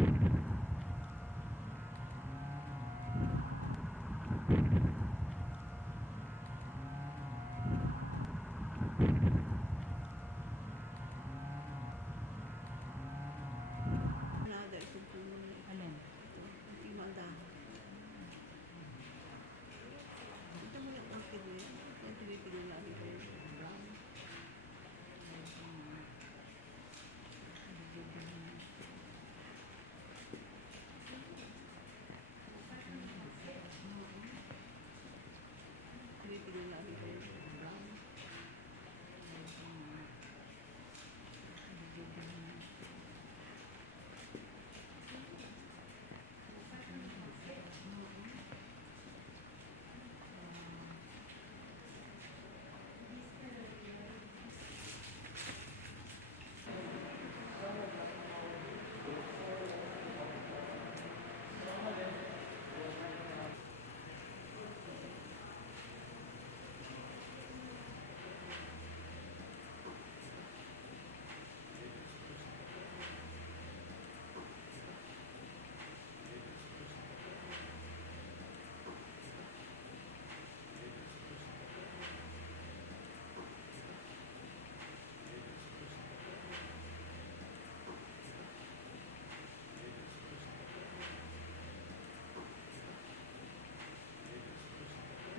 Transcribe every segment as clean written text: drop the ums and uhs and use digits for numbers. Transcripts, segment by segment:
Alin? Ito mo yung orchid mo yun. Yung tinipigil lagi ko yun. Tinipigil lagi ko yun.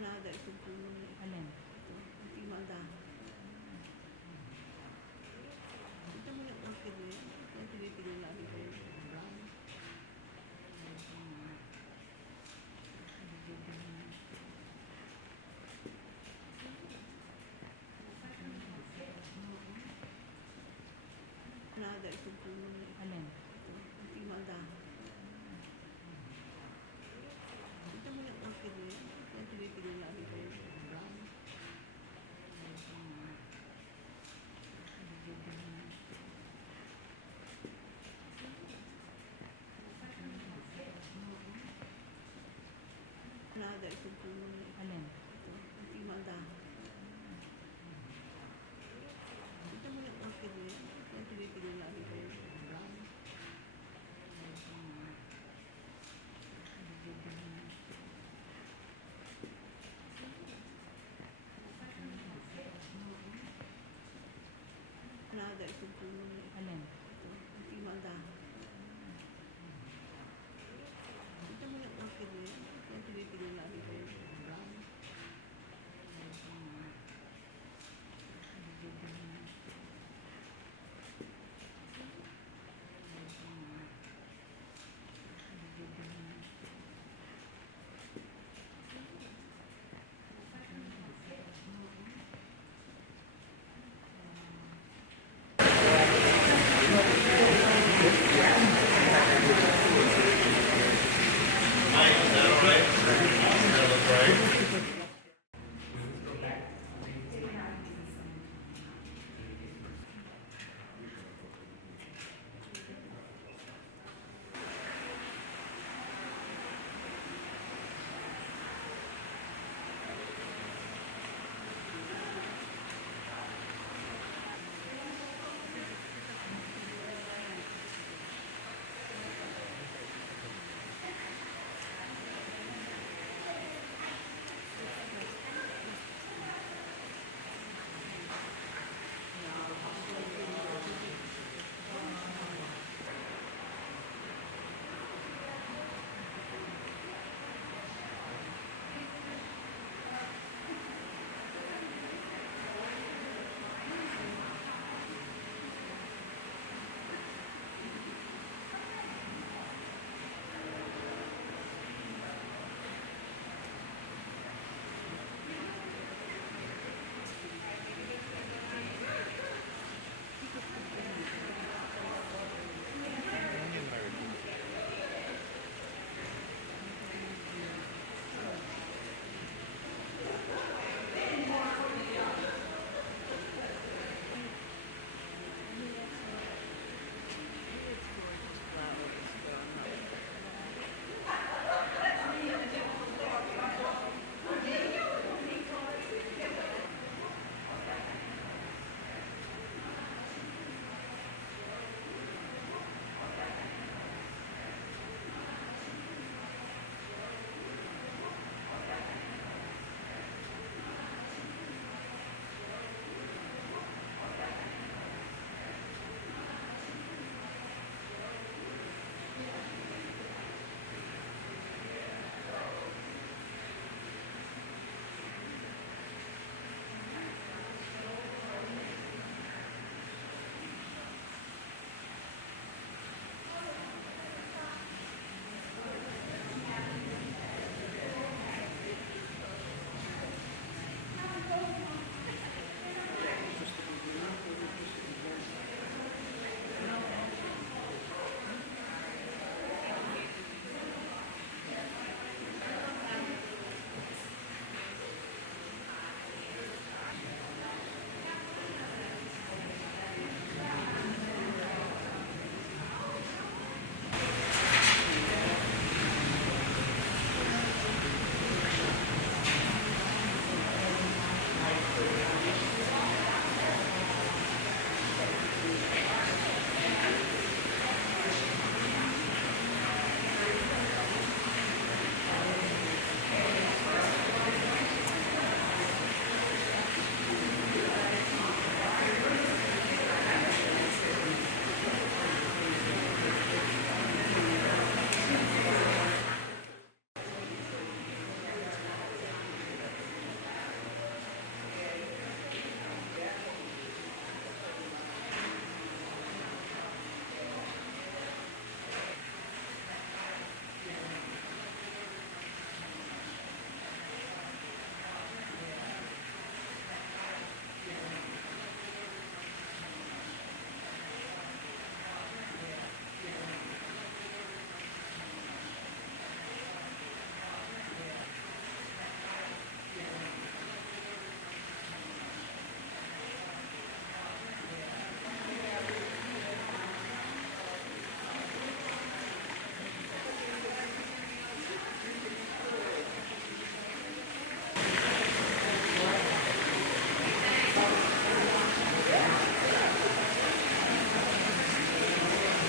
Dahil sa puno mo yun. Alin? Ito, imanda. Ito mo yung orchid mo yun. Yung tinipigil lagi ko yun. Dahil sa puno mo yun. Alin? Ito, imanda. Ito mo yung orchid mo yun. Yung tinipigil lagi ko yun. Dahil sa puno mo yun. Alin? Ito, imanda. Ito mo yung orchid mo yun. Yung tinipigil lagi ko yun. Dahil sa puno mo yun. Alin? Ito, imanda. Ito mo yung orchid mo yun. Yung tinipigil lagi ko yun.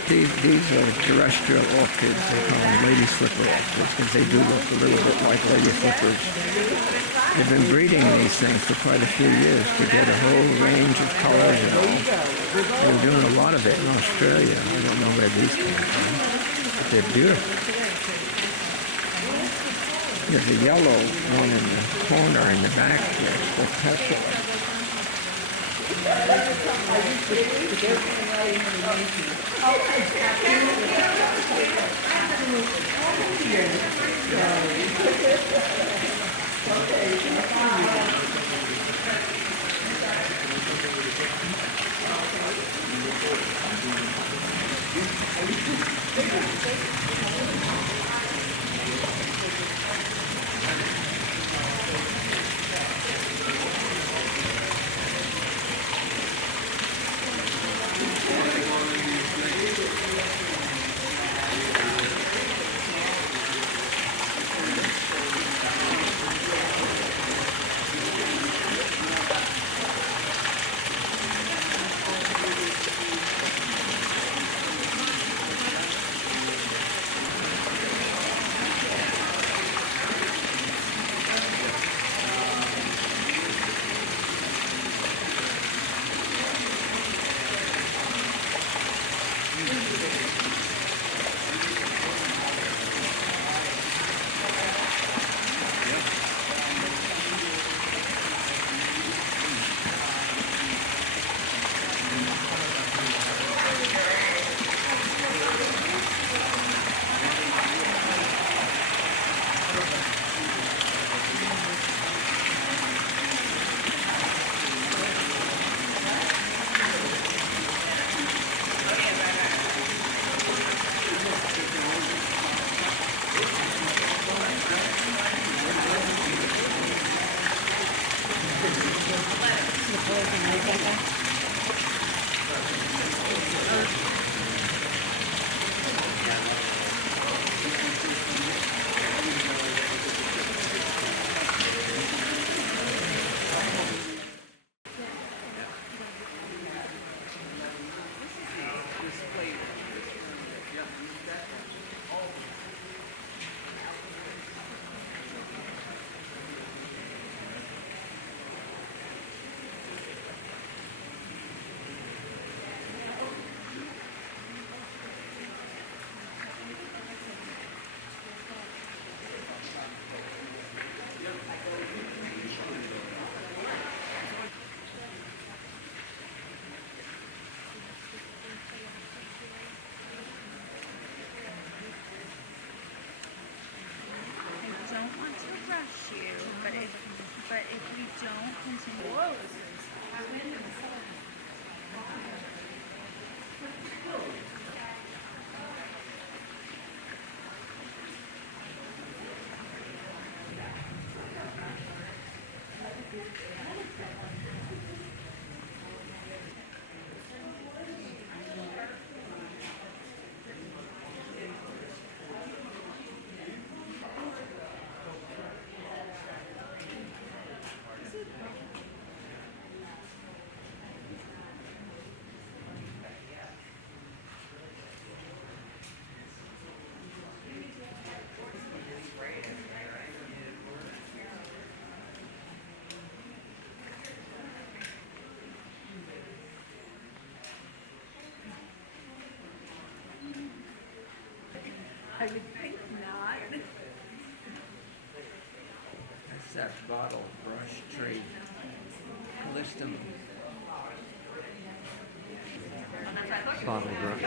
These are terrestrial orchids. They call them lady slipper orchids because they do look a little bit like lady slippers. They've been breeding these things for quite a few years to get a whole range of colors and all. They're doing a lot of it in Australia. I don't know where these come from, but they're beautiful. There's a yellow one in the corner in the back here. The petal. I would think not. That's that bottle brush tree. Callistum. Bottle brush.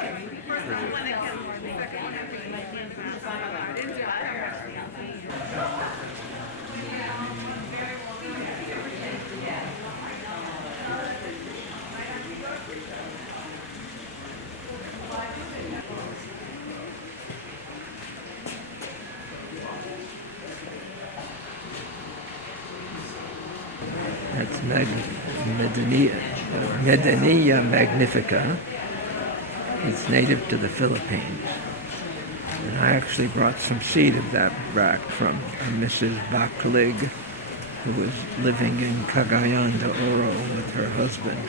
That's Medinilla magnifica. It's native to the Philippines. And I actually brought some seed of that back from a Mrs. Baklig, who was living in Cagayan de Oro with her husband.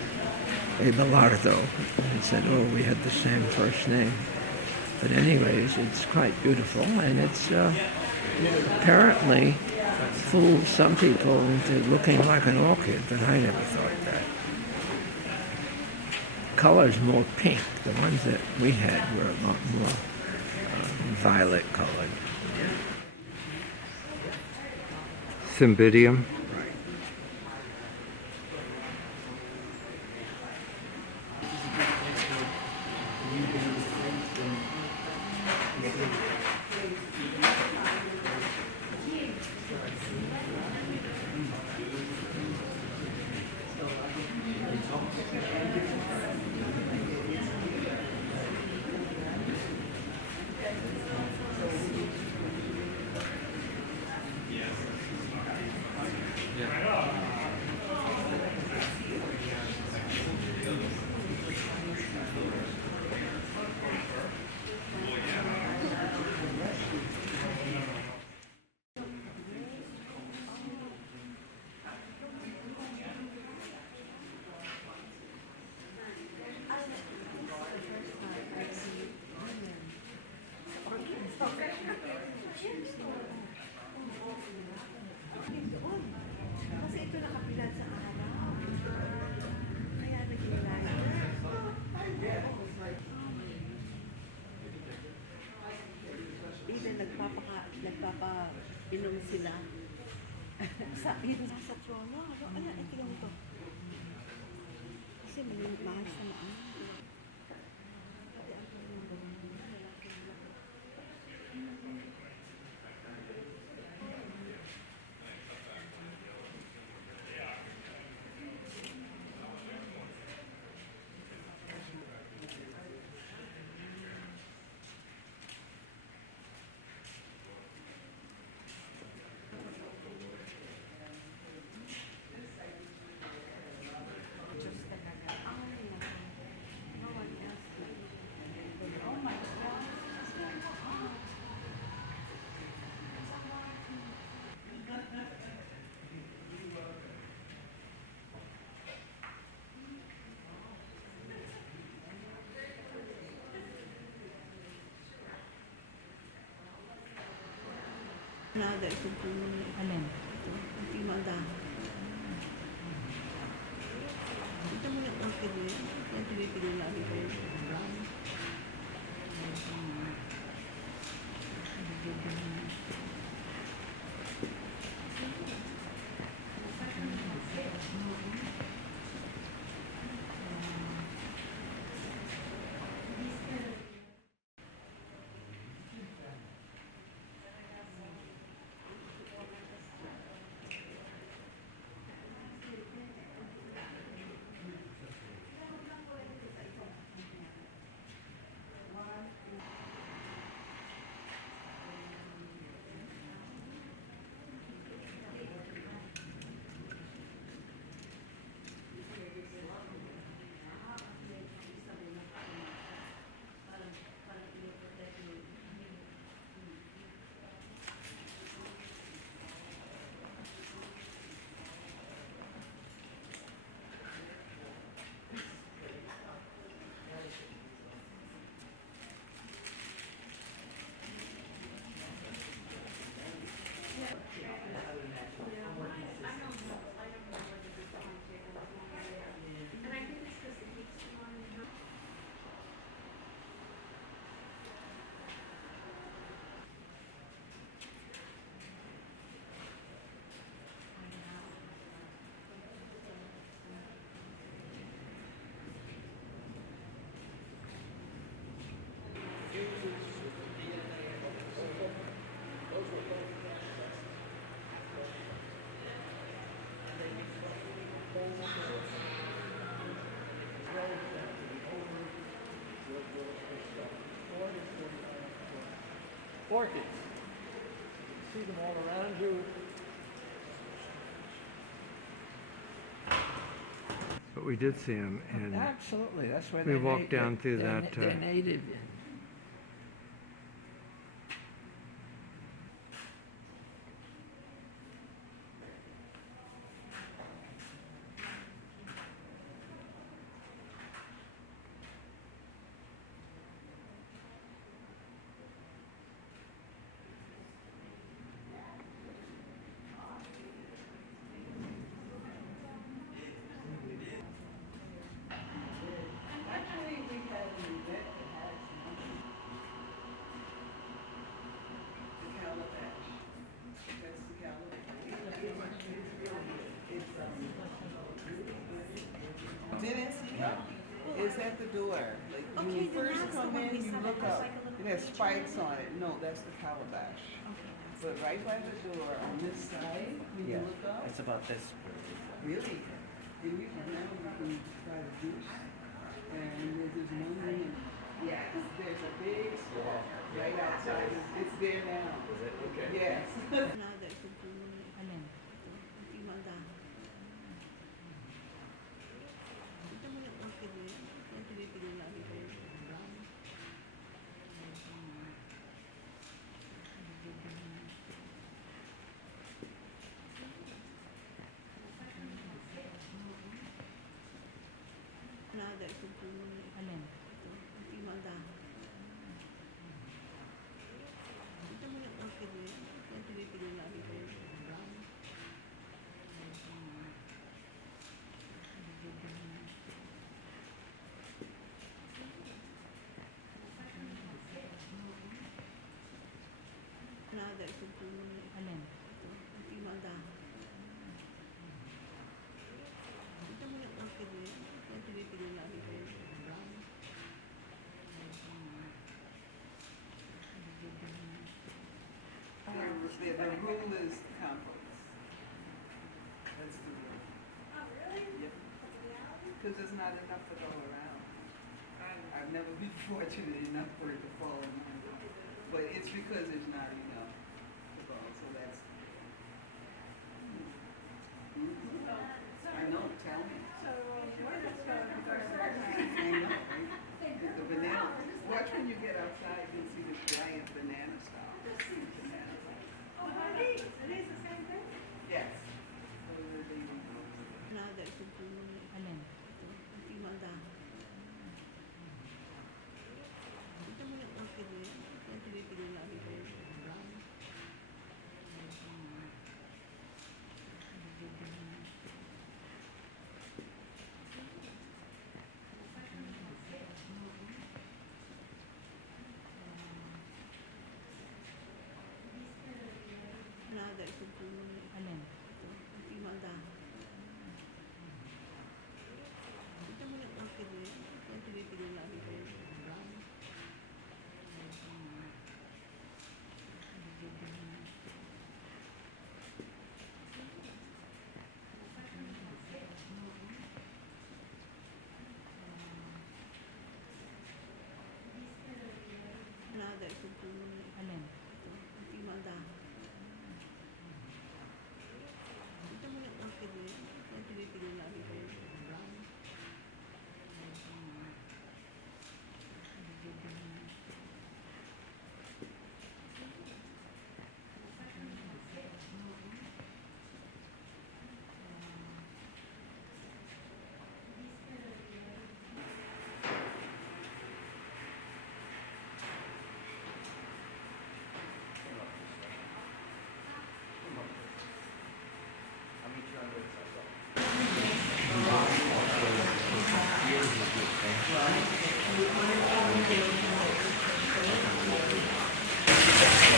Abelardo, and said, oh, we had the same first name. But anyways, it's quite beautiful, and it's apparently fooled some people into looking like an orchid, but I never thought that. Color's more pink. The ones that we had were a lot more violet colored. Cypripedium. Kasi ito nakapilat sa araw. Kaya naging lighter. Even nagpapainom sila. Sa trono. Ano, ito lang ito. Kasi mahal sa maan. Nada, itong puno na ito. Alin? Ang timanda. Ito mo yung orchid mo yun. Yung tumitigil lagi ko yun. Orchids. See them all around you. But we did see them, and Absolutely, that's why we walked down through they're, that. They're native. It's at the door. Like when Okay, you then first that's the come one in, we you said look that has up. like a little It has creature spikes in it. on it. No, that's the calabash. Okay. But right by the door on this side, when you look up, It's about this. really, and we can now we can try the juice. And there's this one room. Yes, there's a big store right outside. It's there now. Is it? Okay. Yes. Another ito po alin? Ito, yung maganda. Ito mo yung orchid mo yan. Ito yung tinipigil lagi ko yun. Another ito po alin? Ito yung maganda. Ito mo yung orchid mo yan. Ito yung tinipigil lagi ko yun. Another ito po alin? Ito yung maganda. Ito mo yung orchid mo yan. Ito yung tinipigil lagi ko yun. The rule is compost. That's the rule. Yep. Because there's not enough to go around. I've never been fortunate enough for it to fall in my life. But it's because there's not enough to go. So that's. I know, tell me. I know, right? The banana. Watch when you get outside, you'll see this giant banana stalk. Banana stalk. Yes. Those are baby roses. Another ito po alin? Ito yung maganda. Ito mo yung orchid mo yan. Ito yung tinipigil lagi ko yun. Another ito po alin? Ito yung maganda. Ito mo yung orchid mo yan. Ito yung tinipigil lagi ko yun. Another ito po alin? Ito yung maganda. Ito mo yung orchid mo yan. Ito yung tinipigil lagi ko yun. I'll meet you on the side.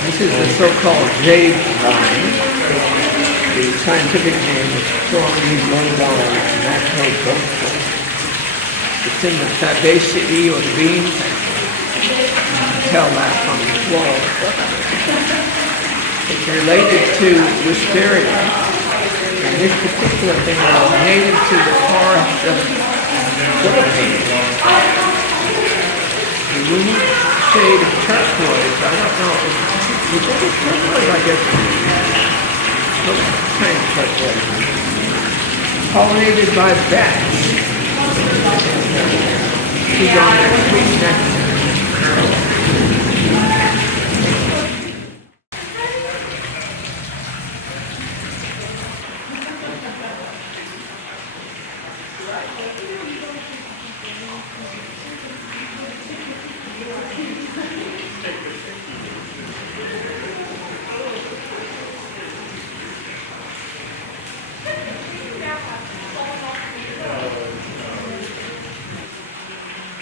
This is the so-called jade vine. The scientific name is London magnifica. It's in the Fabaceae or the bean. You can tell that from the floral. It's related to wisteria. And this particular thing is native to the forest of the Philippines. The unique shade of turquoise, I don't know, is it a turquoise? I guess it looks kind of turquoise. Pollinated by bats. She's on that sweet nectar.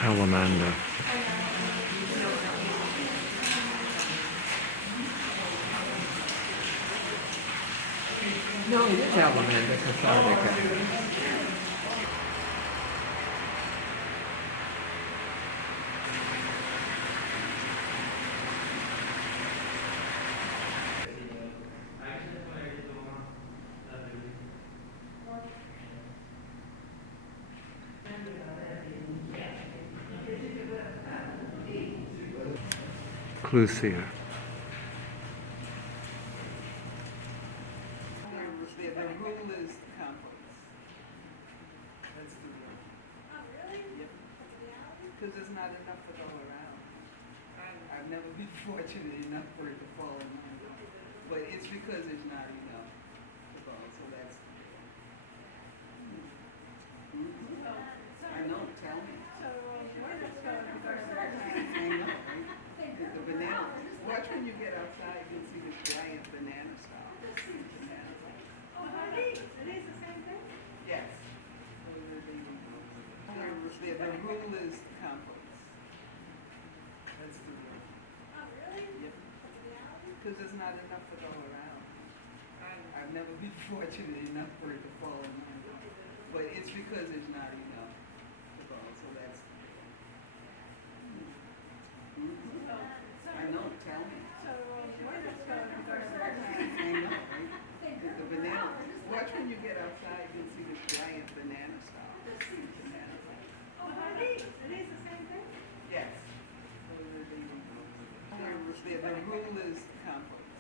Allamanda. No, it is Allamanda cathartica. Clusia. The rule is compost. That's the rule. Oh, really? Yep. That's a reality? Because there's not enough to go around. I've never been fortunate enough for it to fall in my lap. But it's because there's not enough to fall, so that's the deal. I know, tell me. So, where does go to first? I know, right? The banana. Watch when you get outside, you'll see this giant banana stalk. Bananas. Oh, honey, it is the same thing? Yes. The rule is compost. That's the rule. Oh, really? Yep. That's a reality? Because there's not enough to go around. I've never been fortunate enough for it to fall in my lap. But it's because there's not enough to fall, so that's the deal. I know, tell me. So, where does go to first? I know, right? The banana. Watch when you get outside, you'll see this giant banana stalk. Bananas. Oh, honey, it is the same thing? Yes. The rule is compost.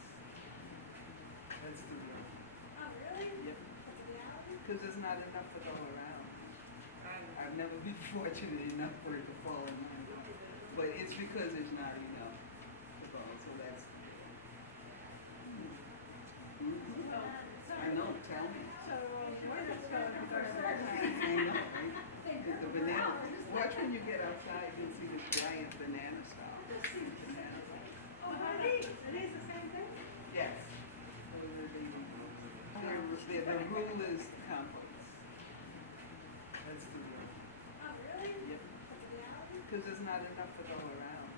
That's the rule. Oh, really? Yep. That's a reality? Because there's not enough to go around. I've never been fortunate enough for it to fall in my lap. But it's because there's not enough to fall, so that's the deal. I know, tell me. So, where does go to first? I know, right? The banana. Watch when you get outside, you'll see this giant banana stalk. Bananas. Oh, honey, it is the same thing? Yes. The rule is compost. That's the rule. Oh, really? Yep. That's a reality? Because there's not enough to go around.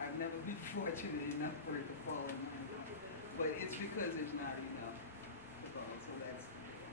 I've never been fortunate enough for it to fall in my lap. But it's because there's not enough to fall, so that's the deal.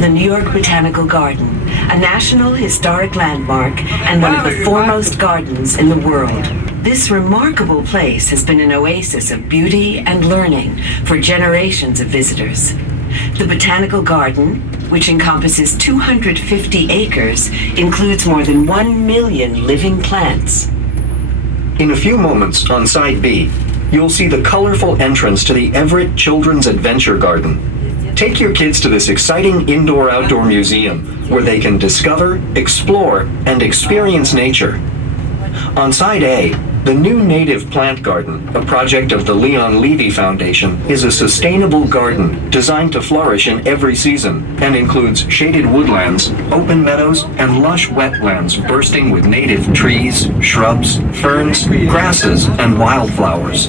the New York Botanical Garden, a National Historic Landmark and one of the foremost gardens in the world. This remarkable place has been an oasis of beauty and learning for generations of visitors. The Botanical Garden, which encompasses 250 acres, includes more than 1 million living plants. In a few moments on Side B, you'll see the colorful entrance to the Everett Children's Adventure Garden. Take your kids to this exciting indoor-outdoor museum where they can discover, explore, and experience nature. On Side A, the new Native Plant Garden, a project of the Leon Levy Foundation, is a sustainable garden designed to flourish in every season and includes shaded woodlands, open meadows, and lush wetlands bursting with native trees, shrubs, ferns, grasses, and wildflowers.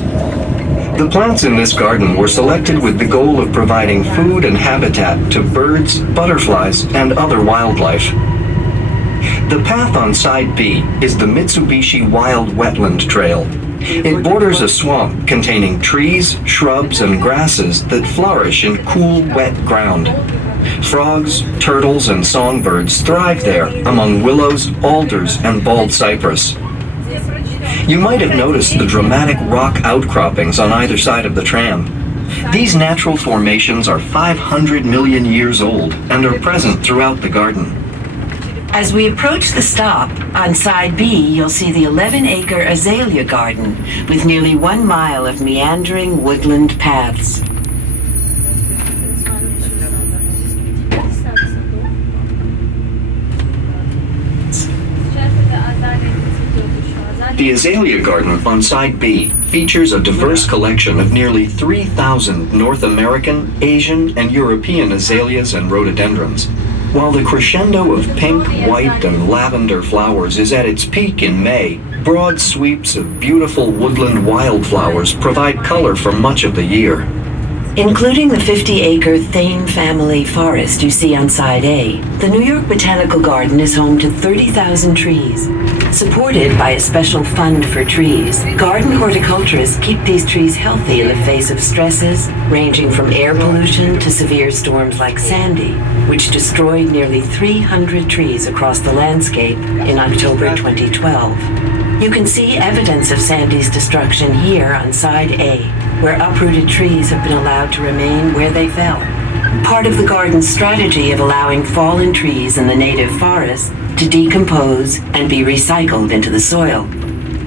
The plants in this garden were selected with the goal of providing food and habitat to birds, butterflies, and other wildlife. The path on Side B is the Mitsubishi Wild Wetland Trail. It borders a swamp containing trees, shrubs, and grasses that flourish in cool, wet ground. Frogs, turtles, and songbirds thrive there among willows, alders, and bald cypress. You might have noticed the dramatic rock outcroppings on either side of the tram. These natural formations are 500 million years old and are present throughout the garden. As we approach the stop, on Side B, you'll see the 11-acre azalea garden with nearly 1 mile of meandering woodland paths. The azalea garden on Side B features a diverse collection of nearly 3,000 North American, Asian, and European azaleas and rhododendrons. While the crescendo of pink, white, and lavender flowers is at its peak in May, broad sweeps of beautiful woodland wildflowers provide color for much of the year. Including the 50-acre Thane family forest you see on Side A, the New York Botanical Garden is home to 30,000 trees. Supported by a special fund for trees, garden horticulturists keep these trees healthy in the face of stresses ranging from air pollution to severe storms like Sandy, which destroyed nearly 300 trees across the landscape in October 2012. You can see evidence of Sandy's destruction here on Side A, where uprooted trees have been allowed to remain where they fell. Part of the garden's strategy of allowing fallen trees in the native forest to decompose and be recycled into the soil.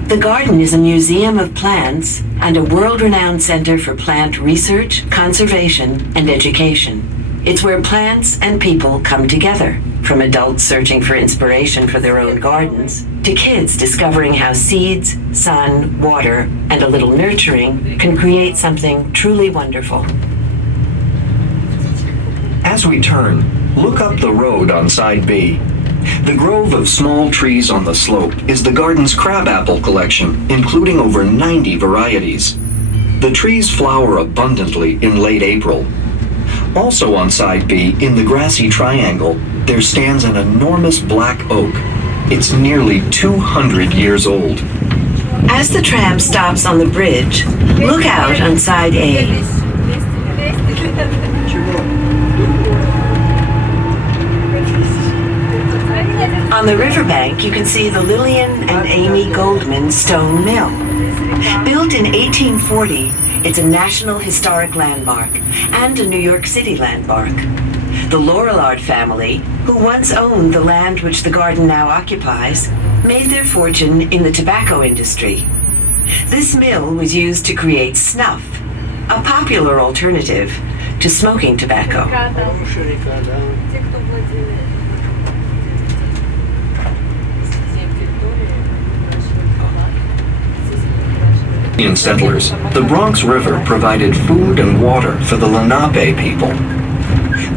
The garden is a museum of plants and a world-renowned center for plant research, conservation, and education. It's where plants and people come together, from adults searching for inspiration for their own gardens, to kids discovering how seeds, sun, water, and a little nurturing can create something truly wonderful. As we turn, look up the road on Side B. The grove of small trees on the slope is the garden's crabapple collection, including over 90 varieties. The trees flower abundantly in late April. Also on Side B, in the grassy triangle, there stands an enormous black oak. It's nearly 200 years old. As the tram stops on the bridge, look out on Side A. On the riverbank, you can see the Lillian and Amy Goldman Stone Mill. Built in 1840, it's a National Historic Landmark and a New York City landmark. The Lorillard family, who once owned the land which the garden now occupies, made their fortune in the tobacco industry. This mill was used to create snuff, a popular alternative to smoking tobacco. Settlers, the Bronx River provided food and water for the Lenape people.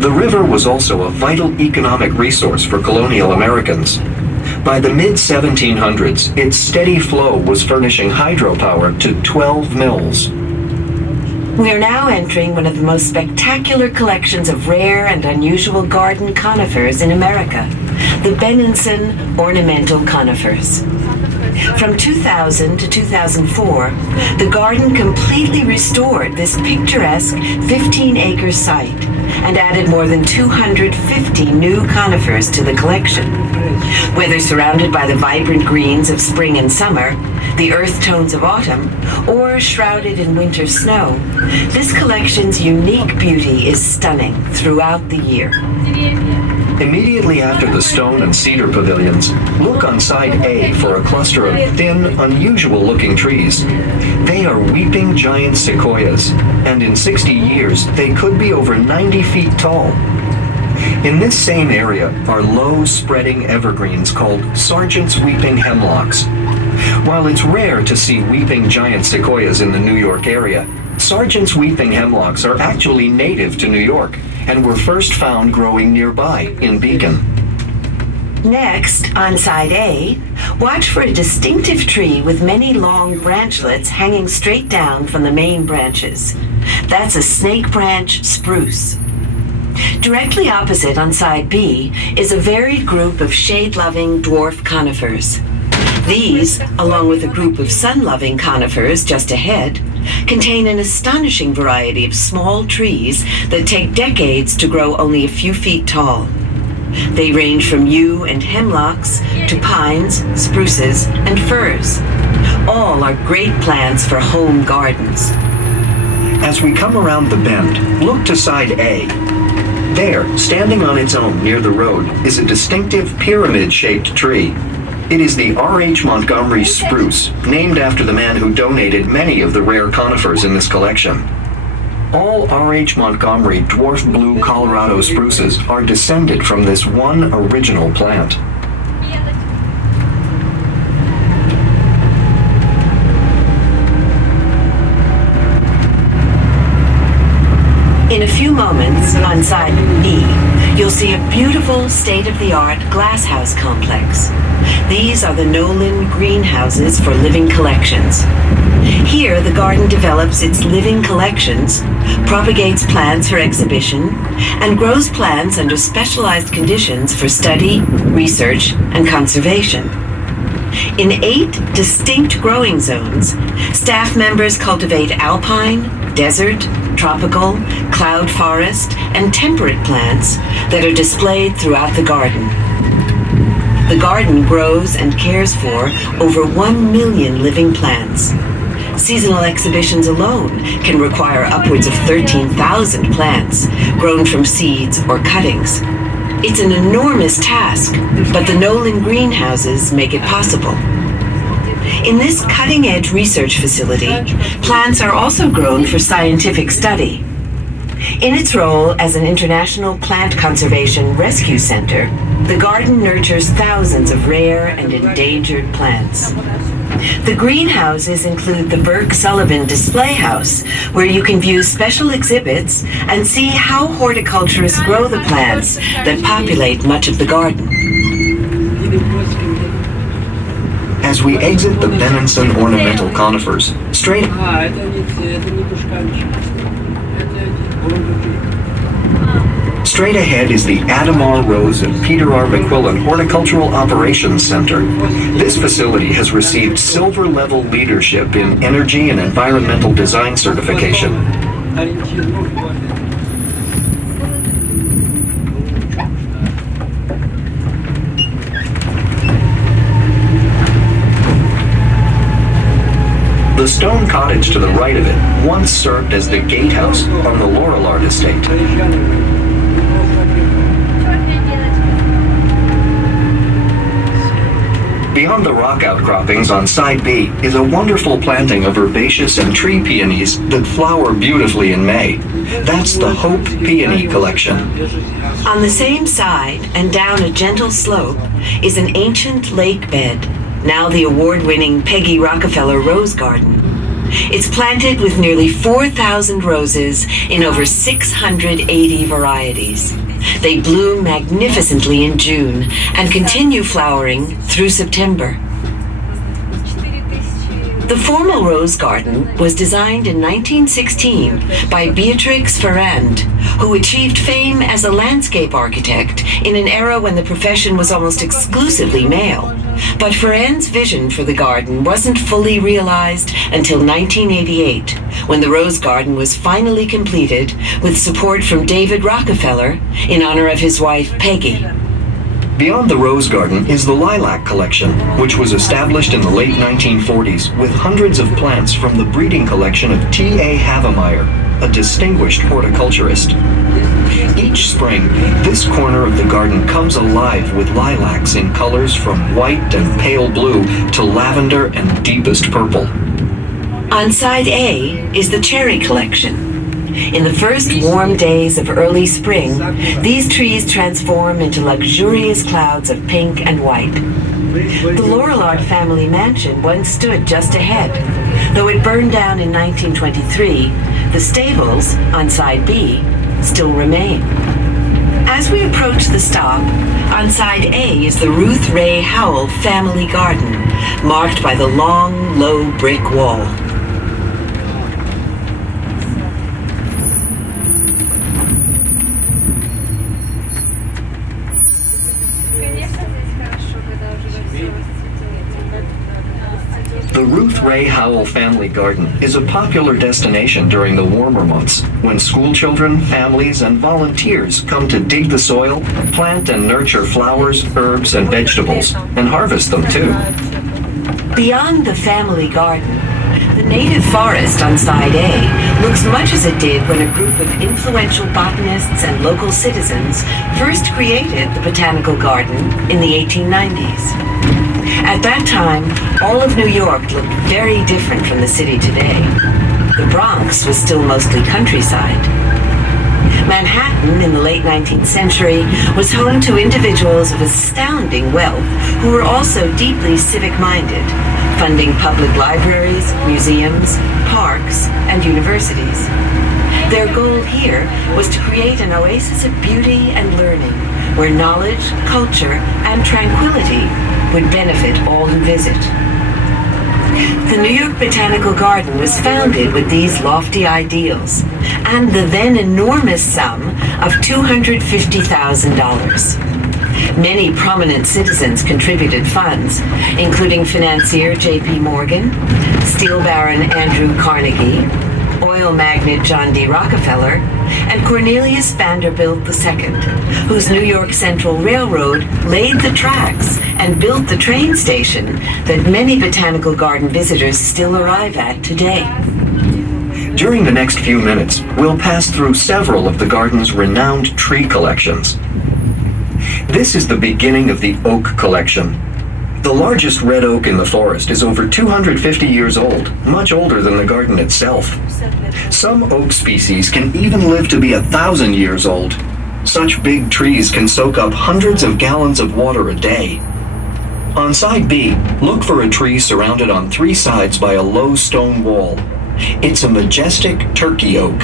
The river was also a vital economic resource for colonial Americans. By the mid-1700s, its steady flow was furnishing hydropower to 12 mills. We are now entering one of the most spectacular collections of rare and unusual garden conifers in America, the Benenson ornamental conifers. From 2000 to 2004, the garden completely restored this picturesque 15-acre site and added more than 250 new conifers to the collection. Whether surrounded by the vibrant greens of spring and summer, the earth tones of autumn, or shrouded in winter snow, this collection's unique beauty is stunning throughout the year. Immediately after the stone and cedar pavilions, look on side A for a cluster of thin, unusual-looking trees. They are weeping giant sequoias, and in 60 years, they could be over 90 feet tall. In this same area are low, spreading evergreens called Sargent's weeping hemlocks. While it's rare to see weeping giant sequoias in the New York area, Sargent's weeping hemlocks are actually native to New York and were first found growing nearby in Beacon. Next, on side A, watch for a distinctive tree with many long branchlets hanging straight down from the main branches. That's a snake branch spruce. Directly opposite on side B is a varied group of shade-loving dwarf conifers. These, along with a group of sun-loving conifers just ahead, contain an astonishing variety of small trees that take decades to grow only a few feet tall. They range from yew and hemlocks to pines, spruces, and firs. All are great plants for home gardens. As we come around the bend, look to side A. There, standing on its own near the road, is a distinctive pyramid-shaped tree. It is the R.H. Montgomery spruce, named after the man who donated many of the rare conifers in this collection. All R.H. Montgomery dwarf blue Colorado spruces are descended from this one original plant. In a few moments, on side B, you'll see a beautiful state-of-the-art glasshouse complex. These are the Nolan greenhouses for living collections. Here, the garden develops its living collections, propagates plants for exhibition, and grows plants under specialized conditions for study, research, and conservation. In 8 distinct growing zones, staff members cultivate alpine, desert, tropical, cloud forest, and temperate plants that are displayed throughout the garden. The garden grows and cares for over 1 million living plants. Seasonal exhibitions alone can require upwards of 13,000 plants grown from seeds or cuttings. It's an enormous task, but the Nolan greenhouses make it possible. In this cutting-edge research facility, plants are also grown for scientific study. In its role as an international plant conservation rescue center, the garden nurtures thousands of rare and endangered plants. The greenhouses include the Burke Sullivan Display House, where you can view special exhibits and see how horticulturists grow the plants that populate much of the garden. As we exit the Benenson ornamental conifers, straight ahead is the Adamar Rose and Peter R. McQuillan Horticultural Operations Center. This facility has received silver-level leadership in energy and environmental design certification. The stone cottage to the right of it once served as the gatehouse on the Laurelard estate. Beyond the rock outcroppings on side B is a wonderful planting of herbaceous and tree peonies that flower beautifully in May. That's the Hope Peony Collection. On the same side and down a gentle slope is an ancient lake bed, now the award-winning Peggy Rockefeller Rose Garden. It's planted with nearly 4,000 roses in over 680 varieties. They bloom magnificently in June and continue flowering through September. The formal rose garden was designed in 1916 by Beatrix Ferrand, who achieved fame as a landscape architect in an era when the profession was almost exclusively male. But Ferrand's vision for the garden wasn't fully realized until 1988, when the rose garden was finally completed with support from David Rockefeller in honor of his wife Peggy. Beyond the rose garden is the lilac collection, which was established in the late 1940s with hundreds of plants from the breeding collection of T.A. Havemeyer, a distinguished horticulturist. Each spring, this corner of the garden comes alive with lilacs in colors from white and pale blue to lavender and deepest purple. On side A is the cherry collection. In the first warm days of early spring, these trees transform into luxurious clouds of pink and white. The Lorillard family mansion once stood just ahead. Though it burned down in 1923, the stables, on side B, still remain. As we approach the stop, on side A is the Ruth Ray Howell family garden, marked by the long, low brick wall. The Ruth Ray Howell Family Garden is a popular destination during the warmer months when school children, families, and volunteers come to dig the soil, plant and nurture flowers, herbs, and vegetables, and harvest them too. Beyond the family garden, the native forest on side A looks much as it did when a group of influential botanists and local citizens first created the botanical garden in the 1890s. At that time, all of New York looked very different from the city today. The Bronx was still mostly countryside. Manhattan, in the late 19th century, was home to individuals of astounding wealth who were also deeply civic-minded, funding public libraries, museums, parks, and universities. Their goal here was to create an oasis of beauty and learning, where knowledge, culture, and tranquility would benefit all who visit. The New York Botanical Garden was founded with these lofty ideals and the then enormous sum of $250,000. Many prominent citizens contributed funds, including financier J.P. Morgan, steel baron Andrew Carnegie, oil magnate John D. Rockefeller, and Cornelius Vanderbilt II, whose New York Central Railroad laid the tracks and built the train station that many botanical garden visitors still arrive at today. During the next few minutes, we'll pass through several of the garden's renowned tree collections. This is the beginning of the oak collection. The largest red oak in the forest is over 250 years old, much older than the garden itself. Some oak species can even live to be 1,000 years old. Such big trees can soak up hundreds of gallons of water a day. On side B, look for a tree surrounded on 3 sides by a low stone wall. It's a majestic turkey oak.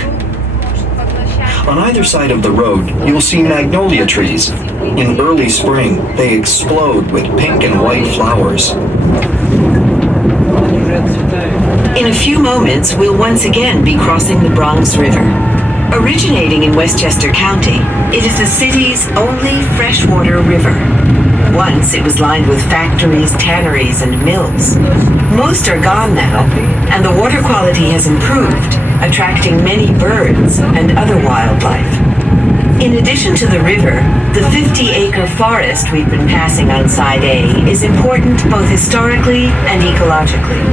On either side of the road, you'll see magnolia trees. In early spring, they explode with pink and white flowers. In a few moments, we'll once again be crossing the Bronx River. Originating in Westchester County, it is the city's only freshwater river. Once, it was lined with factories, tanneries, and mills. Most are gone now, and the water quality has improved, attracting many birds and other wildlife. In addition to the river, the 50-acre forest we've been passing on side A is important both historically and ecologically.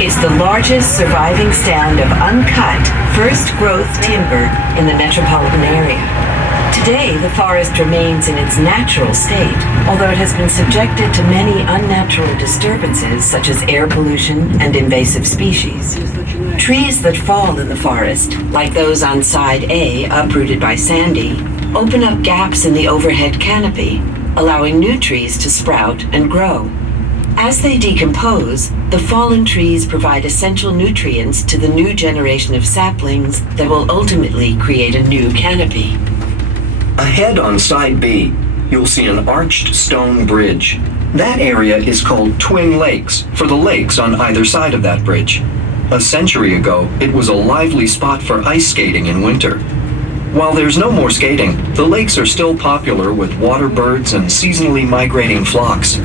It's the largest surviving stand of uncut, first-growth timber in the metropolitan area. Today, the forest remains in its natural state, although it has been subjected to many unnatural disturbances such as air pollution and invasive species. Trees that fall in the forest, like those on side A uprooted by Sandy, open up gaps in the overhead canopy, allowing new trees to sprout and grow. As they decompose, the fallen trees provide essential nutrients to the new generation of saplings that will ultimately create a new canopy. Ahead on side B, you'll see an arched stone bridge. That area is called Twin Lakes for the lakes on either side of that bridge. A century ago, it was a lively spot for ice skating in winter. While there's no more skating, the lakes are still popular with water birds and seasonally migrating flocks.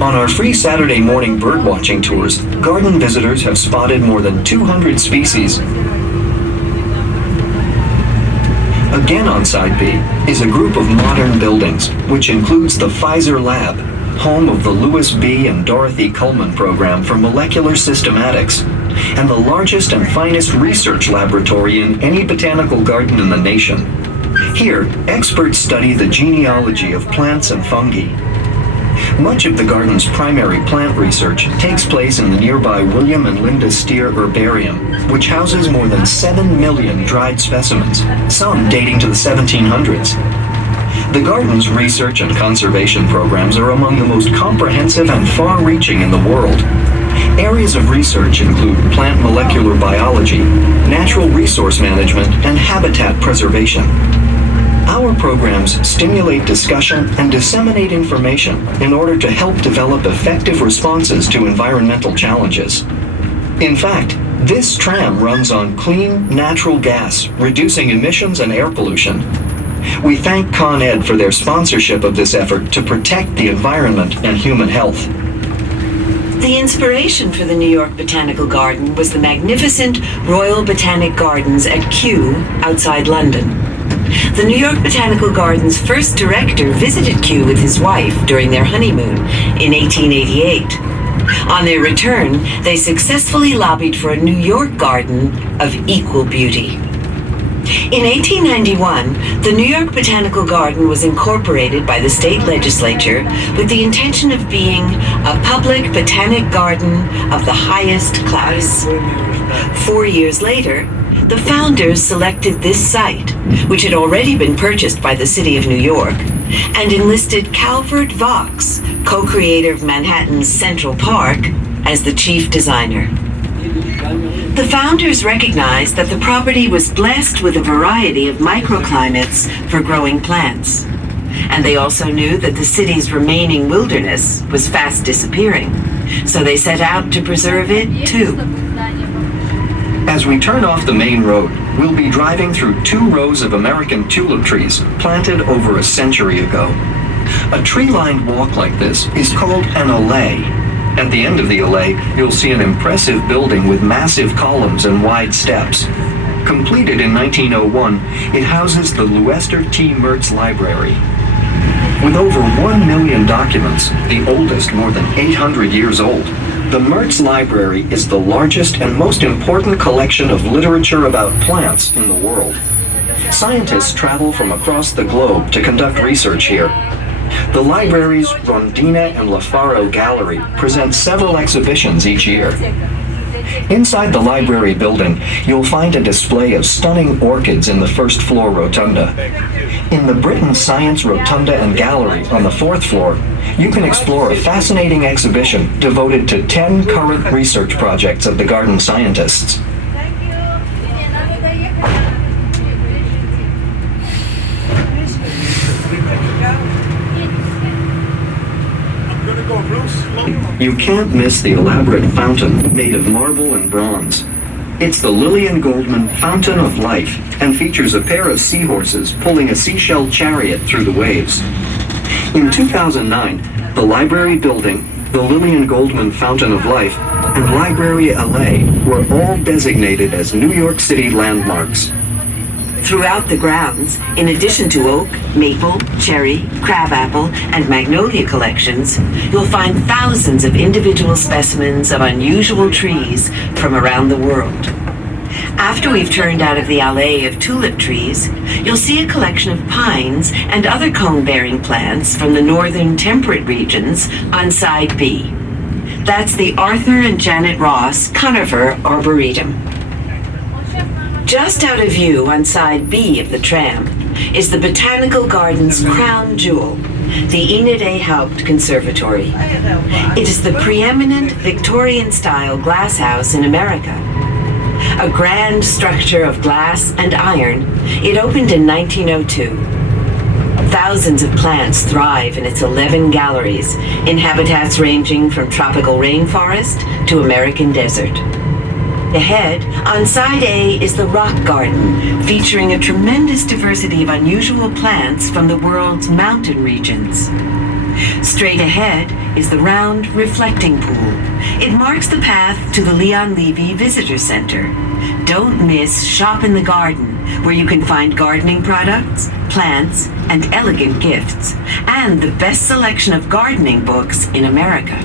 On our free Saturday morning birdwatching tours, garden visitors have spotted more than 200 species. Again on Side B is a group of modern buildings, which includes the Pfizer Lab, home of the Louis B. and Dorothy Cullman program for molecular systematics, and the largest and finest research laboratory in any botanical garden in the nation. Here, experts study the genealogy of plants and fungi. Much of the garden's primary plant research takes place in the nearby William and Linda Steer Herbarium, which houses more than 7 million dried specimens, some dating to the 1700s. The garden's research and conservation programs are among the most comprehensive and far-reaching in the world. Areas of research include plant molecular biology, natural resource management, and habitat preservation. Our programs stimulate discussion and disseminate information in order to help develop effective responses to environmental challenges. In fact, this tram runs on clean, natural gas, reducing emissions and air pollution. We thank Con Ed for their sponsorship of this effort to protect the environment and human health. The inspiration for the New York Botanical Garden was the magnificent Royal Botanic Gardens at Kew, outside London. The New York Botanical Garden's first director visited Kew with his wife during their honeymoon in 1888. On their return, they successfully lobbied for a New York garden of equal beauty. In 1891, the New York Botanical Garden was incorporated by the state legislature with the intention of being a public botanic garden of the highest class. 4 years later, the founders selected this site, which had already been purchased by the city of New York, and enlisted Calvert Vaux, co-creator of Manhattan's Central Park, as the chief designer. The founders recognized that the property was blessed with a variety of microclimates for growing plants. And they also knew that the city's remaining wilderness was fast disappearing, so they set out to preserve it too. As we turn off the main road, we'll be driving through 2 rows of American tulip trees planted over a century ago. A tree-lined walk like this is called an allée. At the end of the allée, you'll see an impressive building with massive columns and wide steps. Completed in 1901, it houses the Lester T. Mertz Library. With over 1 million documents, the oldest more than 800 years old, the Mertz Library is the largest and most important collection of literature about plants in the world. Scientists travel from across the globe to conduct research here. The library's Rondina and LaFaro Gallery presents several exhibitions each year. Inside the library building, you'll find a display of stunning orchids in the first floor rotunda. In the Britain Science Rotunda and Gallery on the 4th floor, you can explore a fascinating exhibition devoted to 10 current research projects of the garden scientists. You can't miss the elaborate fountain made of marble and bronze. It's the Lillian Goldman Fountain of Life and features a pair of seahorses pulling a seashell chariot through the waves. In 2009, the library building, the Lillian Goldman Fountain of Life, and Library Allée were all designated as New York City landmarks. Throughout the grounds, in addition to oak, maple, cherry, crabapple, and magnolia collections, you'll find thousands of individual specimens of unusual trees from around the world. After we've turned out of the allée of tulip trees, you'll see a collection of pines and other cone-bearing plants from the northern temperate regions on Side B. That's the Arthur and Janet Ross Conifer Arboretum. Just out of view on Side B of the tram is the Botanical Garden's crown jewel, the Enid A. Haupt Conservatory. It is the preeminent Victorian-style glasshouse in America. A grand structure of glass and iron, it opened in 1902. Thousands of plants thrive in its 11 galleries, in habitats ranging from tropical rainforest to American desert. Ahead, on side A, is the Rock Garden, featuring a tremendous diversity of unusual plants from the world's mountain regions. Straight ahead is the round, reflecting pool. It marks the path to the Leon Levy Visitor Center. Don't miss Shop in the Garden, where you can find gardening products, plants, and elegant gifts, and the best selection of gardening books in America.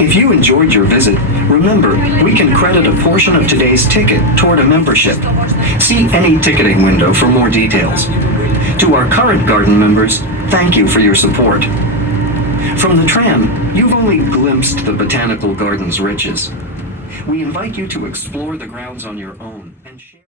If you enjoyed your visit, remember, we can credit a portion of today's ticket toward a membership. See any ticketing window for more details. To our current garden members, thank you for your support. From the tram, you've only glimpsed the botanical garden's riches. We invite you to explore the grounds on your own and share